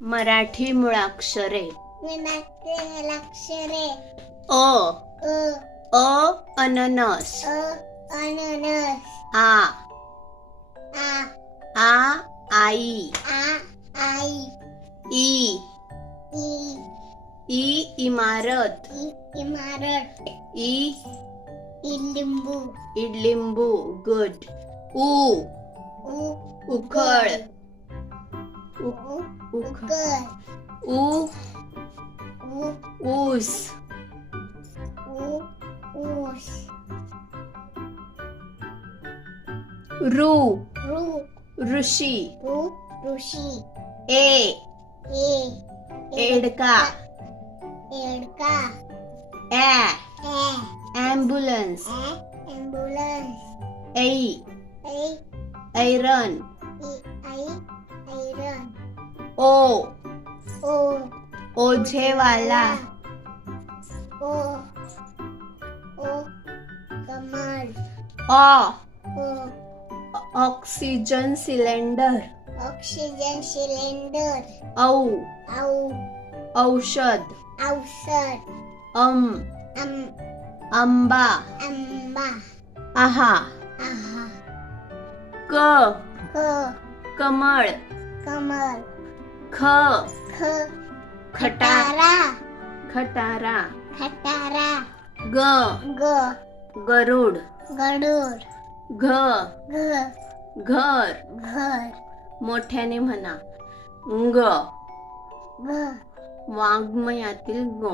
मराठी मुळाक्षरे. अक्षरे अ. अ. अननस. अ अननस. आ. आ. आ आई. आ आई. ई. ई. ई इमारत. ई इमारत. ई. ई लिंबू इडलिंबू. Good. U, uka. U, us. U, us. Ru, ru. Rushi. Ru, rushi. E. E. Edka. Edka. A. A. Ambulance. A. Ambulance. A. A. Iron. A. I. ऐ ए ऐरन ई आई ऐरन ओ. ओ ओझेवाला ओ. ओ. कमल. ऑ ओ. Oxygen cylinder. Oxygen cylinder. औ. औ. औषध. औषध. अम. आम आंबा. आंबा. आहा. आहा. क. क. कमळ. कमल ख. ख. खटारा. खटारा. खटारा. खटारा ग. ग. गरुड. गडूर घ. घ. घर. घर. मोठ्याने म्हणा. ग. ग. वाङ्मयातील ग.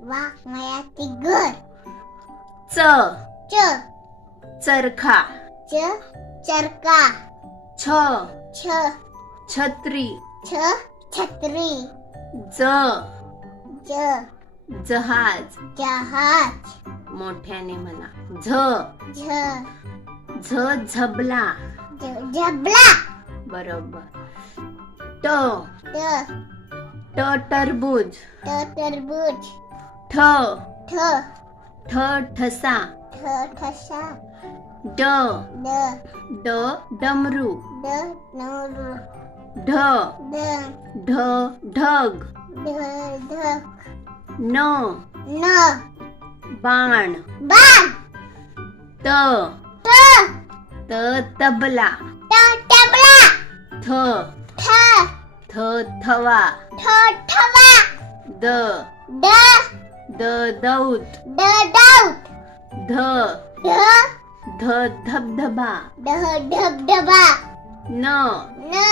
वाघमयाती घर. च. च. चरखा. च. चरका छ। छ। छत्री। छ। छत्री। ज। ज। जहाज। जहाज। मोठ्याने म्हणा. झ। झ। झ झबला। ज- झबला। बरोबर. ट। ट। ट टरबूज। ट टरबूज। ठ। ठ। ठ ठसा। ठ ठसा। ड. ड ड डमरू. ड नवरू. ढ. ढग. ढ न. न. बाण. बाण. त. ट त तबला. ट टबला थ. ठ थ थवा. ठ ठवा द. ड द दौत ड डाऊट ध. ढ ध धबधबा. ढ ढबढबा न. न.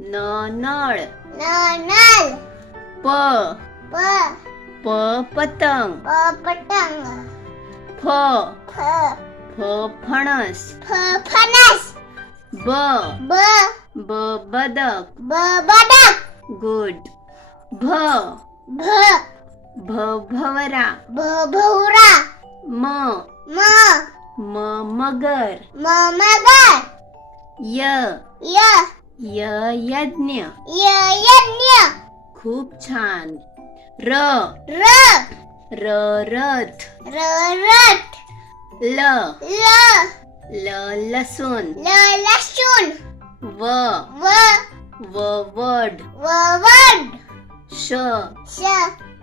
न नळ. न नल प. प. प पतंग. प पतंग. फ. फ. फ फणस. फ फणस. ब. ब. ब बदक. ब बदक. गुड. भ. भ. भ भवरा. भ भवरा. म. म. म मगर. म मगर. य. य. य यज्ञ. य यज्ञ. खूप छान. र. र. र रथ. र रथ. ल. ल. ल लसूण. ल लसूण. व. व. व वड. व वड. श. श.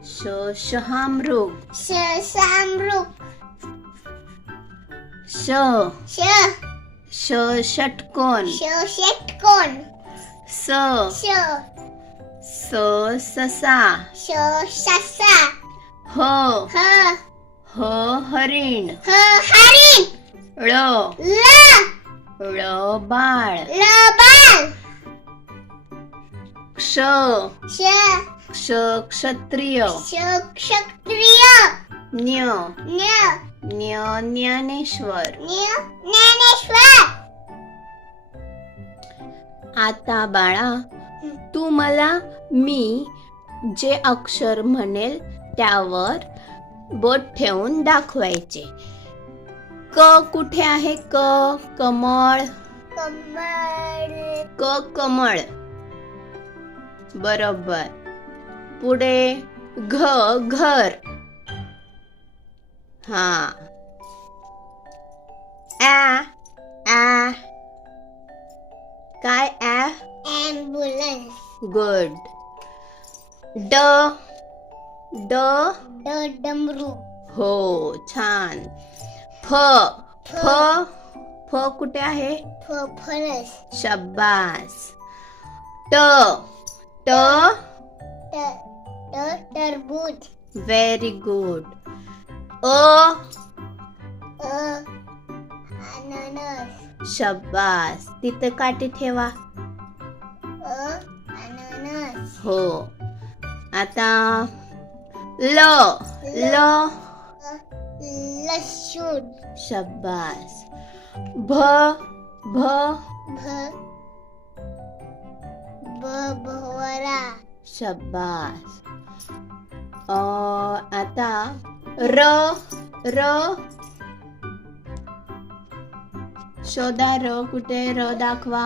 श शहामृग. श सामरूप श. श. श षटकोन श षटकोन स. श. स ससा. श ससा. ह. ह. ह हरिण. ह हरिण. ळ. ल. ळ बाळ. ल बाल क्ष. श. क्ष क्षत्रिय. श क्षत्रिय. न्य न्य ज्ञानेश्वर. ज्ञानेश्वर! आता बाळा तू मला मी जे अक्षर म्हणेल त्यावर बोट ठेवून दाखवायचे. क कुठे आहे? क कमळ. कमळ. क कमळ. बरोबर. पुढे घ घर. हा। आ आ काय आ ॲम्ब्युलन्स गुड ड ड? ड डमरू. हो छान. फ फ. फ कुठे आहे? फ फणस शब्बास ट ट? ट ट टरबूज. व्हेरी गुड अ. अननस. शब्बास तिथं काठी ठेवा. अ. अननस. हो. आता ल. ल. लसूण. शब्बास भ. भ. भ. ब भवरा. शब्बास अ, आता र र. शोधा र कुठे र दाखवा.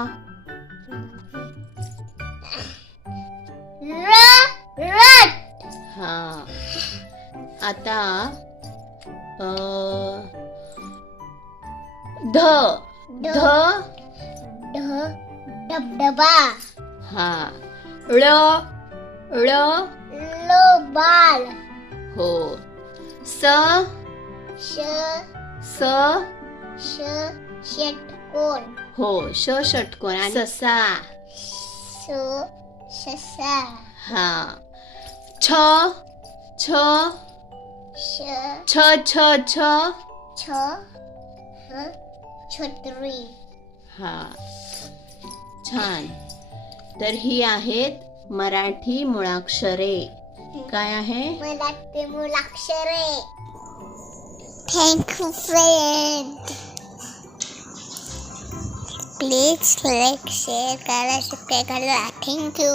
र हा. आता अ, ध. ध. ढ डबडबा हा. ळ ळ. लो बाल. हो. स श स श षटकोन हो श षटकोन आणि ससा. स ससा. हा. छ छ श छ छ छ. छ ह छत्री. हा. छान. तर ही आहेत मराठी मुळाक्षरे. काय आहे? मला ते मुलाक्षरे thank you friend please like share करा सबस्क्राईब करा. Thank you